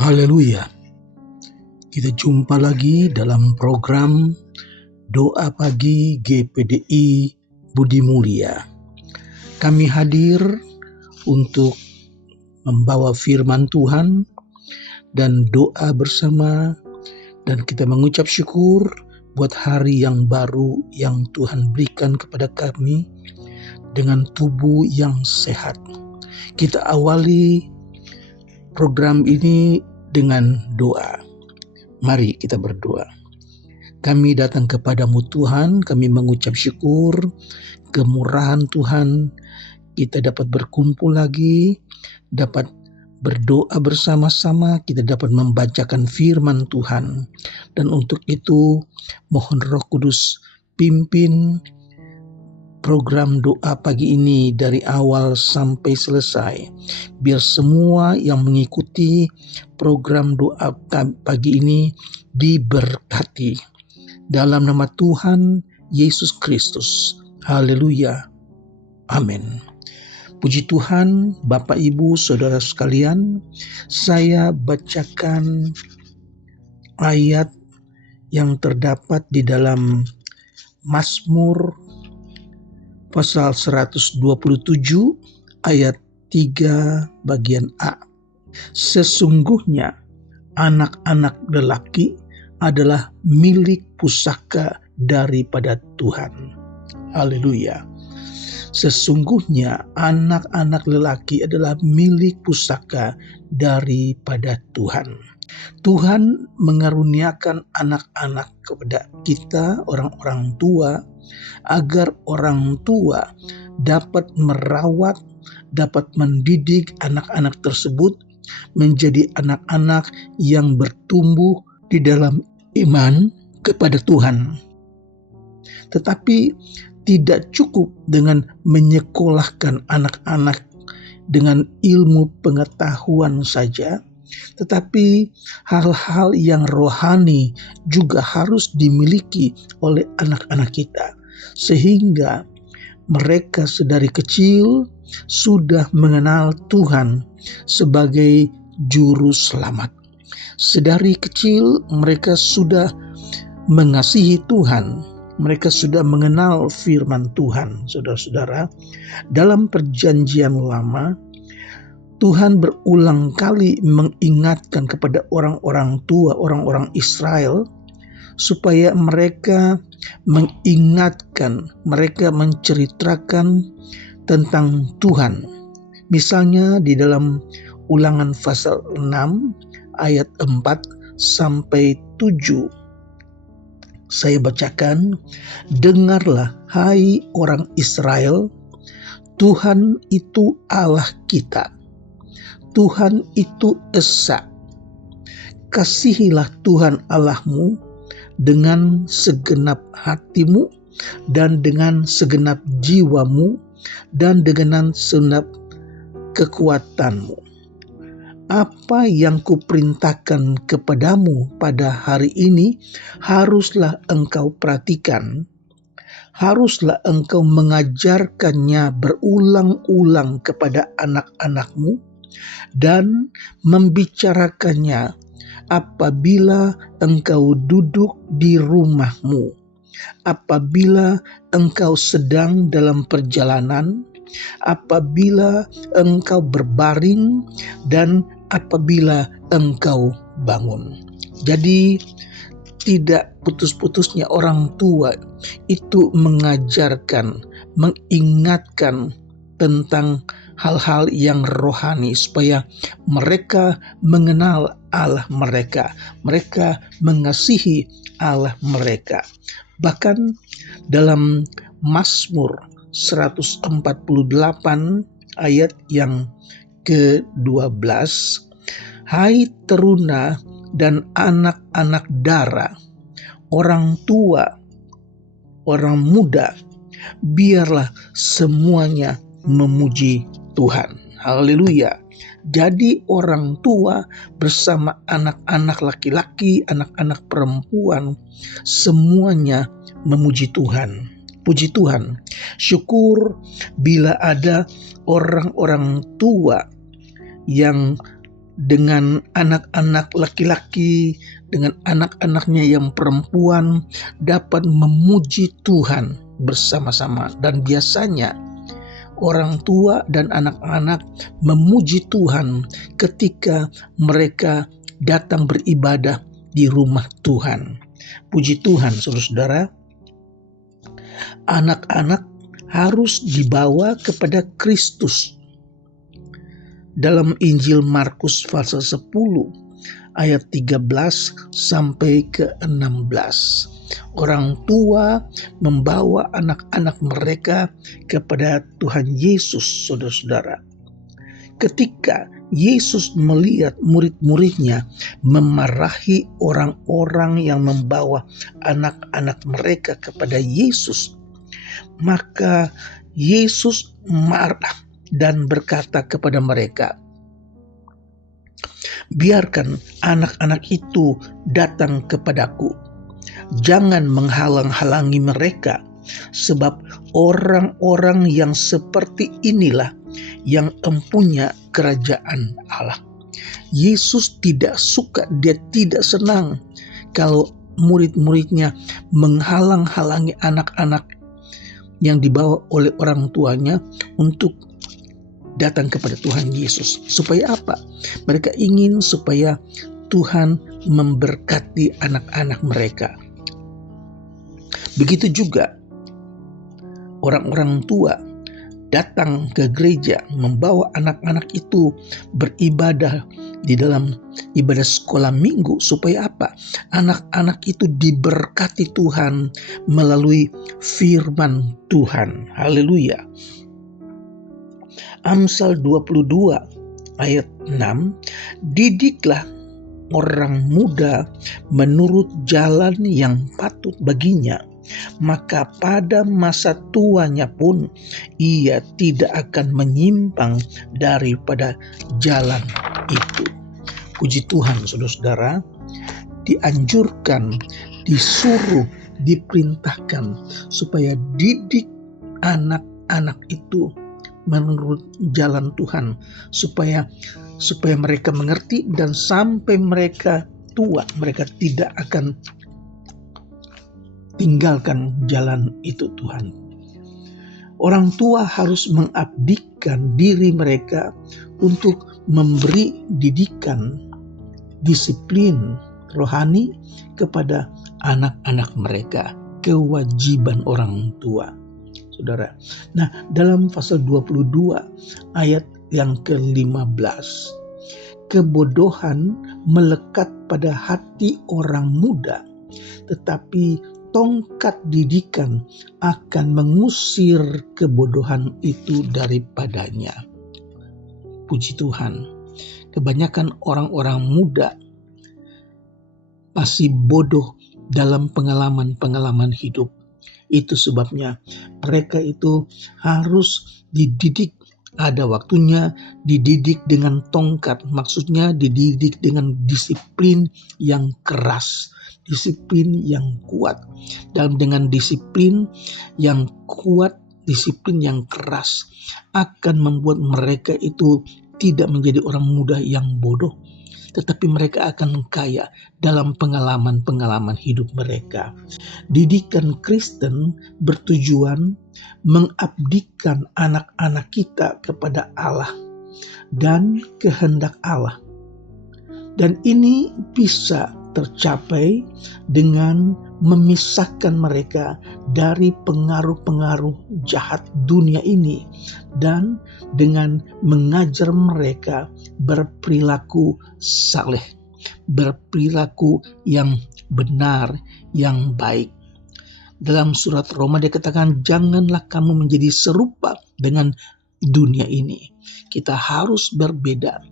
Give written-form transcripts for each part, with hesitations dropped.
Haleluya. Kita jumpa lagi dalam program Doa Pagi GPDI Budi Mulia. Kami hadir untuk membawa firman Tuhan dan doa bersama, dan kita mengucap syukur buat hari yang baru yang Tuhan berikan kepada kami dengan tubuh yang sehat. Kita awali program ini dengan doa. Mari kita berdoa. Kami datang kepadamu Tuhan, kami mengucap syukur, kemurahan Tuhan, kita dapat berkumpul lagi, dapat berdoa bersama-sama, kita dapat membacakan firman Tuhan. Dan untuk itu, mohon Roh Kudus pimpin program doa pagi ini dari awal sampai selesai. Biar semua yang mengikuti program doa pagi ini diberkati. Dalam nama Tuhan Yesus Kristus. Haleluya. Amin. Puji Tuhan, Bapak Ibu, Saudara sekalian, saya bacakan ayat yang terdapat di dalam Mazmur pasal 127 ayat 3 bagian A. Sesungguhnya anak-anak lelaki adalah milik pusaka daripada Tuhan. Haleluya. Sesungguhnya anak-anak lelaki adalah milik pusaka daripada Tuhan. Tuhan mengaruniakan anak-anak kepada kita, orang-orang tua, agar orang tua dapat merawat, dapat mendidik anak-anak tersebut menjadi anak-anak yang bertumbuh di dalam iman kepada Tuhan. Tetapi tidak cukup dengan menyekolahkan anak-anak dengan ilmu pengetahuan saja, tetapi hal-hal yang rohani juga harus dimiliki oleh anak-anak kita, sehingga mereka sedari kecil sudah mengenal Tuhan sebagai juru selamat. Sedari kecil mereka sudah mengasihi Tuhan, mereka sudah mengenal firman Tuhan. Saudara-saudara, dalam perjanjian lama Tuhan berulang kali mengingatkan kepada orang-orang tua, orang-orang Israel, supaya mereka mengingatkan, mereka menceritakan tentang Tuhan. Misalnya di dalam Ulangan pasal 6 ayat 4 sampai 7. Saya bacakan, dengarlah hai orang Israel, Tuhan itu Allah kita. Tuhan itu esa. Kasihilah Tuhan Allahmu dengan segenap hatimu dan dengan segenap jiwamu dan dengan segenap kekuatanmu. Apa yang kuperintahkan kepadamu pada hari ini haruslah engkau perhatikan. Haruslah engkau mengajarkannya berulang-ulang kepada anak-anakmu dan membicarakannya apabila engkau duduk di rumahmu, apabila engkau sedang dalam perjalanan, apabila engkau berbaring, dan apabila engkau bangun. Jadi tidak putus-putusnya orang tua itu mengajarkan, mengingatkan tentang hal-hal yang rohani supaya mereka mengenal Allah mereka, mereka mengasihi Allah mereka. Bahkan dalam Mazmur 148 ayat yang ke-12, hai teruna dan anak-anak dara, orang tua, orang muda, biarlah semuanya memuji Tuhan. Haleluya. Jadi orang tua bersama anak-anak laki-laki, anak-anak perempuan, semuanya memuji Tuhan. Puji Tuhan. Syukur bila ada orang-orang tua yang dengan anak-anak laki-laki, dengan anak-anaknya yang perempuan dapat memuji Tuhan bersama-sama. Dan biasanya orang tua dan anak-anak memuji Tuhan ketika mereka datang beribadah di rumah Tuhan. Puji Tuhan, saudara-saudara, anak-anak harus dibawa kepada Kristus. Dalam Injil Markus pasal 10 ayat 13 sampai ke 16. Orang tua membawa anak-anak mereka kepada Tuhan Yesus, saudara-saudara. Ketika Yesus melihat murid-muridnya memarahi orang-orang yang membawa anak-anak mereka kepada Yesus, maka Yesus marah dan berkata kepada mereka, "Biarkan anak-anak itu datang kepadaku. Jangan menghalang-halangi mereka, sebab orang-orang yang seperti inilah yang empunya kerajaan Allah." Yesus tidak suka, dia tidak senang kalau murid-muridnya menghalang-halangi anak-anak yang dibawa oleh orang tuanya untuk datang kepada Tuhan Yesus. Supaya apa? Mereka ingin supaya Tuhan memberkati anak-anak mereka. Begitu juga orang-orang tua datang ke gereja membawa anak-anak itu beribadah di dalam ibadah sekolah minggu. Supaya apa? Anak-anak itu diberkati Tuhan melalui firman Tuhan. Haleluya. Amsal 22 ayat 6, "Didiklah orang muda menurut jalan yang patut baginya, maka pada masa tuanya pun ia tidak akan menyimpang daripada jalan itu." Puji Tuhan, saudara-saudara, dianjurkan, disuruh, diperintahkan supaya didik anak-anak itu menurut jalan Tuhan, supaya mereka mengerti dan sampai mereka tua mereka tidak akan tinggalkan jalan itu Tuhan. Orang tua harus mengabdikan diri mereka untuk memberi didikan, disiplin rohani kepada anak-anak mereka. Kewajiban orang tua, saudara. Nah, dalam pasal 22 ayat yang ke-15, "Kebodohan melekat pada hati orang muda, tetapi tongkat didikan akan mengusir kebodohan itu daripadanya." Puji Tuhan, kebanyakan orang-orang muda masih bodoh dalam pengalaman-pengalaman hidup. Itu sebabnya mereka itu harus dididik. Ada waktunya dididik dengan tongkat, maksudnya dididik dengan disiplin yang keras, disiplin yang kuat. Dan dengan disiplin yang kuat, disiplin yang keras akan membuat mereka itu tidak menjadi orang muda yang bodoh, tetapi mereka akan kaya dalam pengalaman-pengalaman hidup mereka. Didikan Kristen bertujuan mengabdikan anak-anak kita kepada Allah dan kehendak Allah. Dan ini bisa tercapai dengan memisahkan mereka dari pengaruh-pengaruh jahat dunia ini dan dengan mengajar mereka berperilaku saleh, berperilaku yang benar, yang baik. Dalam surat Roma dikatakan, "Janganlah kamu menjadi serupa dengan dunia ini." Kita harus berbeda.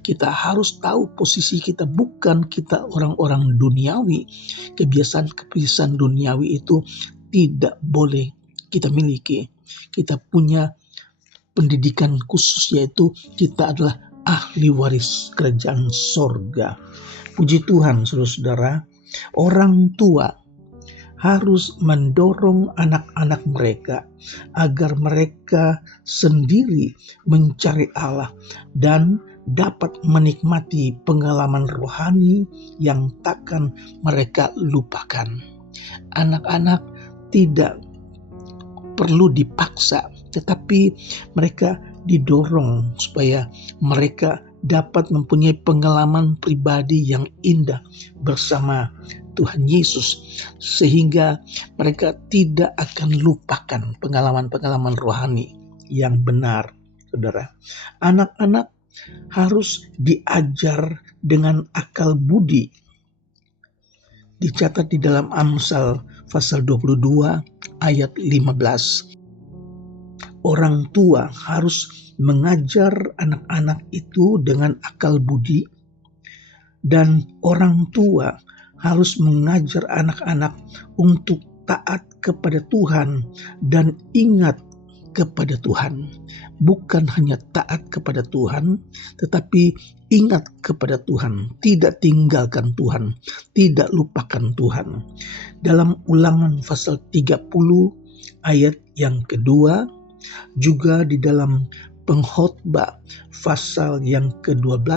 Kita harus tahu posisi kita, bukan kita orang-orang duniawi. Kebiasaan-kebiasaan duniawi itu tidak boleh kita miliki. Kita punya pendidikan khusus, yaitu kita adalah ahli waris kerajaan sorga. Puji Tuhan, saudara-saudara, orang tua harus mendorong anak-anak mereka agar mereka sendiri mencari Allah dan dapat menikmati pengalaman rohani yang takkan mereka lupakan. Anak-anak tidak perlu dipaksa, tetapi mereka didorong supaya mereka dapat mempunyai pengalaman pribadi yang indah bersama Tuhan Yesus, sehingga mereka tidak akan lupakan pengalaman-pengalaman rohani yang benar. Saudara, anak-anak harus diajar dengan akal budi. Dicatat di dalam Amsal pasal 22 ayat 15. Orang tua harus mengajar anak-anak itu dengan akal budi, dan orang tua harus mengajar anak-anak untuk taat kepada Tuhan dan ingat kepada Tuhan. Bukan hanya taat kepada Tuhan, tetapi ingat kepada Tuhan, tidak tinggalkan Tuhan, tidak lupakan Tuhan. Dalam Ulangan pasal 30 ayat yang kedua, juga di dalam Pengkhotbah pasal yang ke-12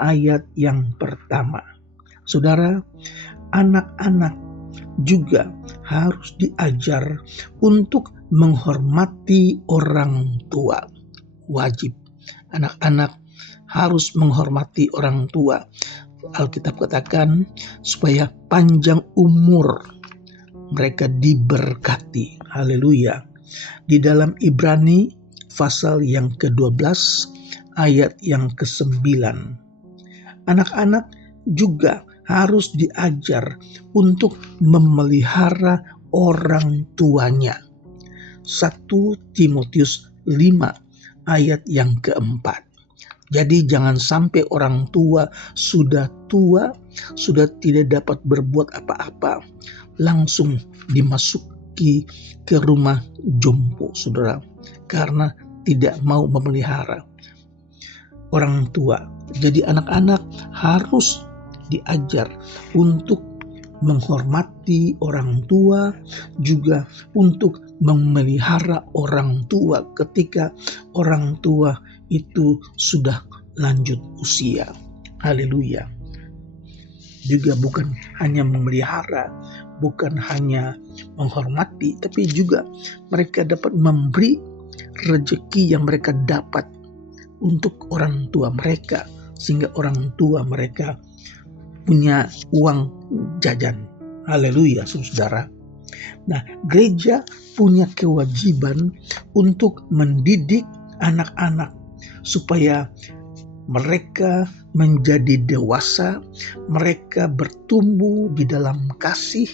ayat yang pertama. Saudara, anak-anak juga harus diajar untuk menghormati orang tua. Wajib. Anak-anak harus menghormati orang tua. Alkitab katakan supaya panjang umur mereka diberkati. Haleluya. Di dalam Ibrani pasal yang ke-12 ayat yang ke-9. Anak-anak juga harus diajar untuk memelihara orang tuanya. 1 Timotius 5 ayat yang ke-4. Jadi jangan sampai orang tua, sudah tidak dapat berbuat apa-apa, langsung dimasuki ke rumah jompo, saudara, karena tidak mau memelihara orang tua. Jadi anak-anak harus diajar untuk menghormati orang tua, juga untuk memelihara orang tua ketika orang tua itu sudah lanjut usia. Haleluya. Juga bukan hanya memelihara, bukan hanya menghormati, tapi juga mereka dapat memberi rezeki yang mereka dapat untuk orang tua mereka, sehingga orang tua mereka punya uang jajan. Haleluya, saudara. Nah, gereja punya kewajiban untuk mendidik anak-anak supaya mereka menjadi dewasa, mereka bertumbuh di dalam kasih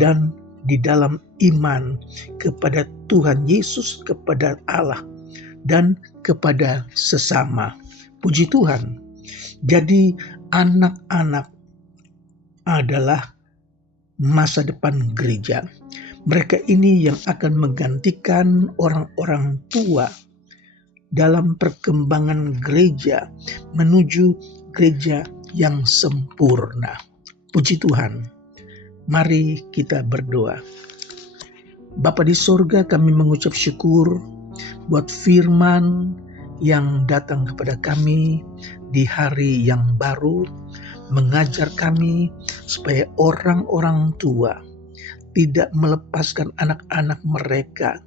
dan di dalam iman kepada Tuhan Yesus, kepada Allah, dan kepada sesama. Puji Tuhan. Jadi anak-anak adalah masa depan gereja. Mereka ini yang akan menggantikan orang-orang tua dalam perkembangan gereja menuju gereja yang sempurna. Puji Tuhan. Mari kita berdoa. Bapa di sorga, kami mengucap syukur buat firman yang datang kepada kami di hari yang baru, mengajar kami supaya orang-orang tua tidak melepaskan anak-anak mereka,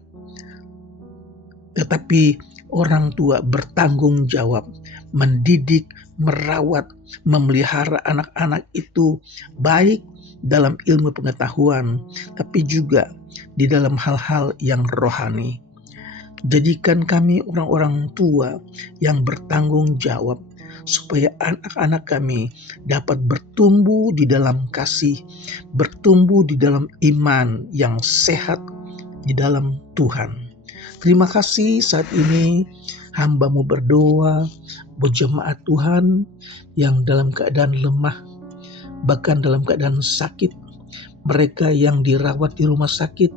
tetapi orang tua bertanggung jawab mendidik, merawat, memelihara anak-anak itu baik dalam ilmu pengetahuan, tapi juga di dalam hal-hal yang rohani. Jadikan kami orang-orang tua yang bertanggung jawab, supaya anak-anak kami dapat bertumbuh di dalam kasih, bertumbuh di dalam iman yang sehat di dalam Tuhan. Terima kasih saat ini hamba-Mu berdoa buat jemaat Tuhan yang dalam keadaan lemah, bahkan dalam keadaan sakit, mereka yang dirawat di rumah sakit,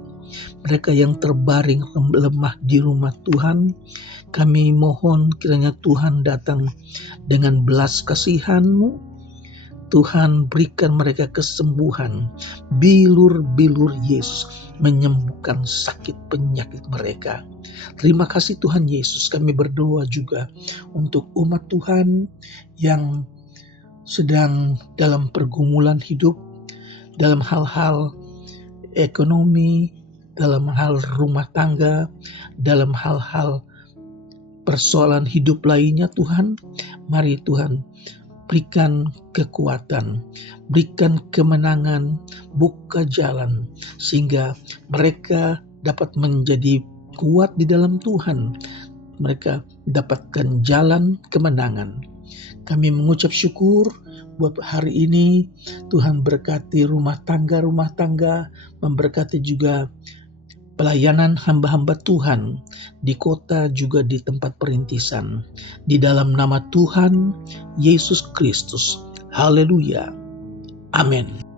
mereka yang terbaring lemah di rumah Tuhan. Kami mohon kiranya Tuhan datang dengan belas kasihan-Mu. Tuhan berikan mereka kesembuhan. Bilur-bilur Yesus menyembuhkan sakit penyakit mereka. Terima kasih Tuhan Yesus. Kami berdoa juga untuk umat Tuhan yang sedang dalam pergumulan hidup, dalam hal-hal ekonomi, dalam hal rumah tangga, dalam hal-hal persoalan hidup lainnya Tuhan. Mari Tuhan berikan kekuatan, berikan kemenangan, buka jalan sehingga mereka dapat menjadi kuat di dalam Tuhan. Mereka dapatkan jalan kemenangan. Kami mengucap syukur buat hari ini. Tuhan berkati rumah tangga, memberkati juga pelayanan hamba-hamba Tuhan di kota juga di tempat perintisan. Di dalam nama Tuhan Yesus Kristus. Haleluya. Amin.